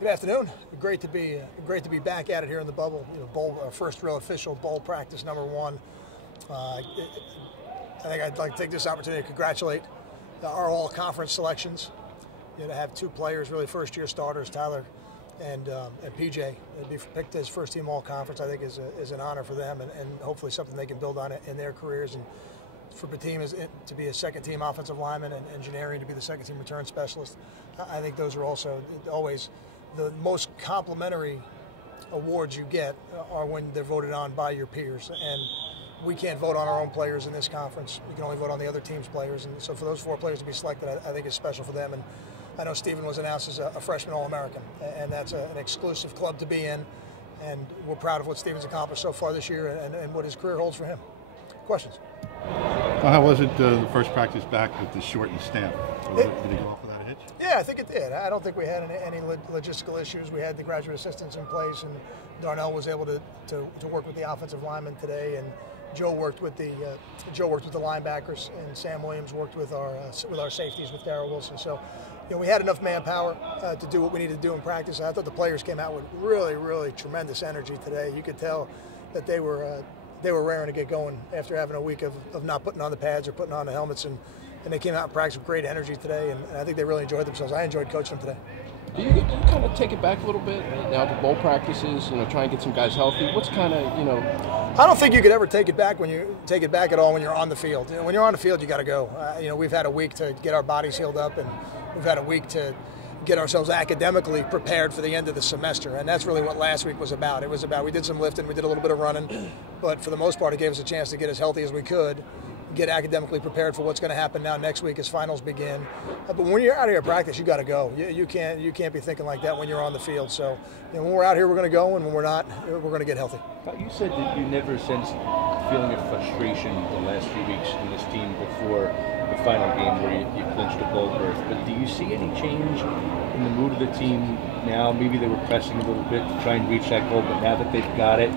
Good afternoon. Great to be back at it here in the bubble. Bowl, first real official bowl practice #1. I think I'd like to take this opportunity to congratulate our all-conference selections. To have two players, really first-year starters, Tyler and PJ, be picked as first-team all-conference. I think is an honor for them, and hopefully something they can build on in their careers. And for the team to be a second-team offensive lineman, and engineering to be the second-team return specialist. I think those are also always the most complimentary awards you get are when they're voted on by your peers. And we can't vote on our own players in this conference. We can only vote on the other team's players. And so for those four players to be selected, I think is special for them. And I know Stephen was announced as a freshman All-American, and that's an exclusive club to be in. And we're proud of what Stephen's accomplished so far this year and what his career holds for him. Questions? Well, how was it the first practice back with the shortened staff? Did it go off without a hitch? Yeah, I think it did. I don't think we had any logistical issues. We had the graduate assistants in place, and Darnell was able to work with the offensive linemen today, and Joe worked with the linebackers, and Sam Williams worked with our safeties with Darrell Wilson. So, we had enough manpower to do what we needed to do in practice. I thought the players came out with really, really tremendous energy today. You could tell that they were raring to get going after having a week of not putting on the pads or putting on the helmets, and they came out and practiced with great energy today, and I think they really enjoyed themselves. I enjoyed coaching them today. Do you kind of take it back a little bit now to bowl practices, try and get some guys healthy? What's kind of, I don't think you could ever take it back at all when you're on the field. When you're on the field, you got to go. We've had a week to get our bodies healed up, and we've had a week to get ourselves academically prepared for the end of the semester, and that's really what last week was about. It was about, we did some lifting, we did a little bit of running, but for the most part it gave us a chance to get as healthy as we could, get academically prepared for what's going to happen now next week as finals begin. But when you're out here at practice, you got to go. You can't be thinking like that when you're on the field. So when we're out here, we're going to go, and when we're not, we're going to get healthy. You said that you never sensed feeling of frustration the last few weeks in this team before the final game where you clinched a bowl berth. But do you see any change in the mood of the team now? Maybe they were pressing a little bit to try and reach that goal, but now that they've got it,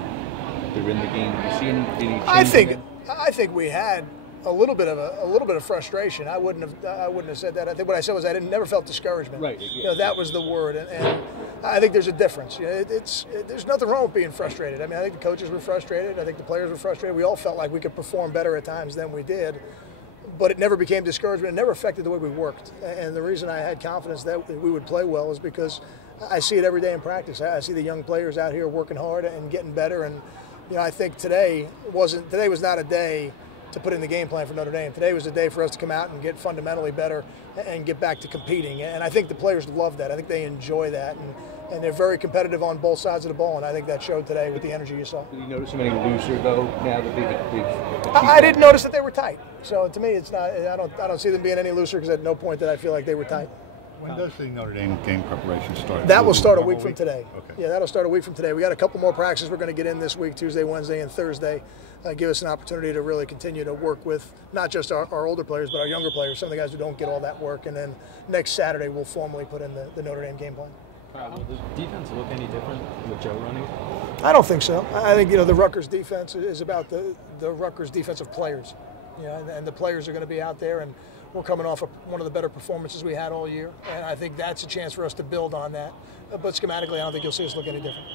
they're in the game. Do you see any change? I think we had a little bit of frustration. I wouldn't have said that. I think what I said was I never felt discouragement. Right. That was the word, and I think there's a difference. There's nothing wrong with being frustrated. I mean, I think the coaches were frustrated. I think the players were frustrated. We all felt like we could perform better at times than we did, but it never became discouragement. It never affected the way we worked. And the reason I had confidence that we would play well is because I see it every day in practice. I see the young players out here working hard and getting better. And I think today was not a day to put in the game plan for Notre Dame. Today was a day for us to come out and get fundamentally better and get back to competing. And I think the players love that. I think they enjoy that. And they're very competitive on both sides of the ball, and I think that showed today with the energy you saw. Did you notice them any looser, though, now that they've I didn't notice that they were tight. So to me, it's not. I don't see them being any looser because at no point did I feel like they were tight. When does the Notre Dame game preparation start? That will start a week from today. Okay. Yeah, that'll start a week from today. We got a couple more practices we're going to get in this week, Tuesday, Wednesday, and Thursday. Give us an opportunity to really continue to work with not just our older players, but our younger players, some of the guys who don't get all that work. And then next Saturday, we'll formally put in the Notre Dame game plan. Will the defense look any different with Joe running? I don't think so. I think the Rutgers defense is about the Rutgers defensive players, and the players are going to be out there, and we're coming off of one of the better performances we had all year, and I think that's a chance for us to build on that. But schematically, I don't think you'll see us look any different.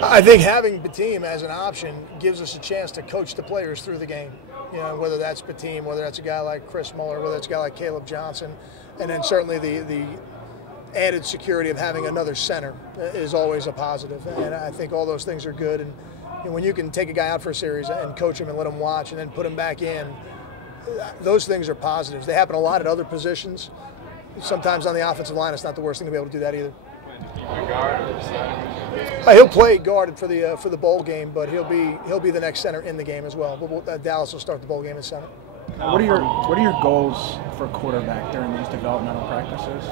I think having Bateem as an option gives us a chance to coach the players through the game. Whether that's Bateem, whether that's a guy like Chris Muller, whether it's a guy like Caleb Johnson, and then certainly the added security of having another center is always a positive. And I think all those things are good. And when you can take a guy out for a series and coach him and let him watch and then put him back in, those things are positives. They happen a lot at other positions. Sometimes on the offensive line, it's not the worst thing to be able to do that either. He'll play guard for the bowl game, but he'll be the next center in the game as well. Dallas will start the bowl game in center. What are your goals for a quarterback during these developmental practices?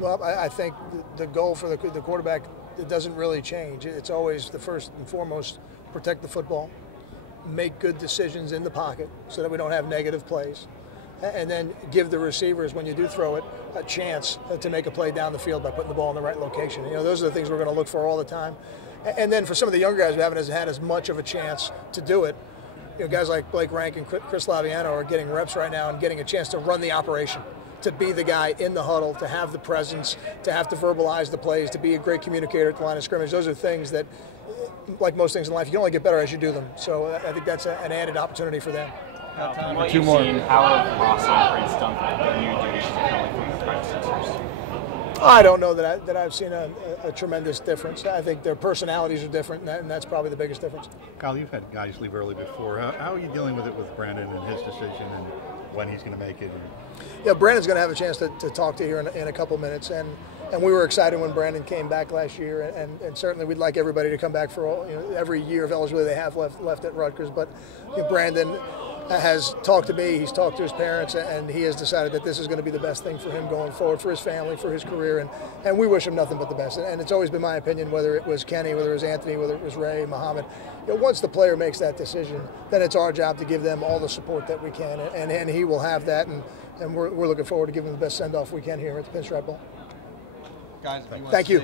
Well, I think the goal for the quarterback, it doesn't really change. It's always the first and foremost, protect the football, make good decisions in the pocket so that we don't have negative plays, and then give the receivers, when you do throw it, a chance to make a play down the field by putting the ball in the right location. Those are the things we're going to look for all the time. And then for some of the younger guys who haven't had as much of a chance to do it, guys like Blake Rank and Chris Laviano are getting reps right now and getting a chance to run the operation, to be the guy in the huddle, to have the presence, to have to verbalize the plays, to be a great communicator at the line of scrimmage. Those are things that, like most things in life, you can only get better as you do them. So I think that's an added opportunity for them. What you've seen, how have Ross and Prince done that you do differently from the predecessors? I don't know that I've seen a tremendous difference. I think their personalities are different, and that's probably the biggest difference. Kyle, you've had guys leave early before. How are you dealing with it with Brandon and his decision and when he's going to make it? Yeah, Brandon's going to have a chance to talk to here in a couple minutes, and we were excited when Brandon came back last year, and certainly we'd like everybody to come back for every year of eligibility they have left at Rutgers. But Brandon has talked to me, he's talked to his parents, and he has decided that this is going to be the best thing for him going forward, for his family, for his career, and we wish him nothing but the best. And it's always been my opinion, whether it was Kenny, whether it was Anthony, whether it was Ray, Muhammad, once the player makes that decision, then it's our job to give them all the support that we can, and he will have that, and we're looking forward to giving him the best send-off we can here at the Pinstripe Bowl. Guys, thank you.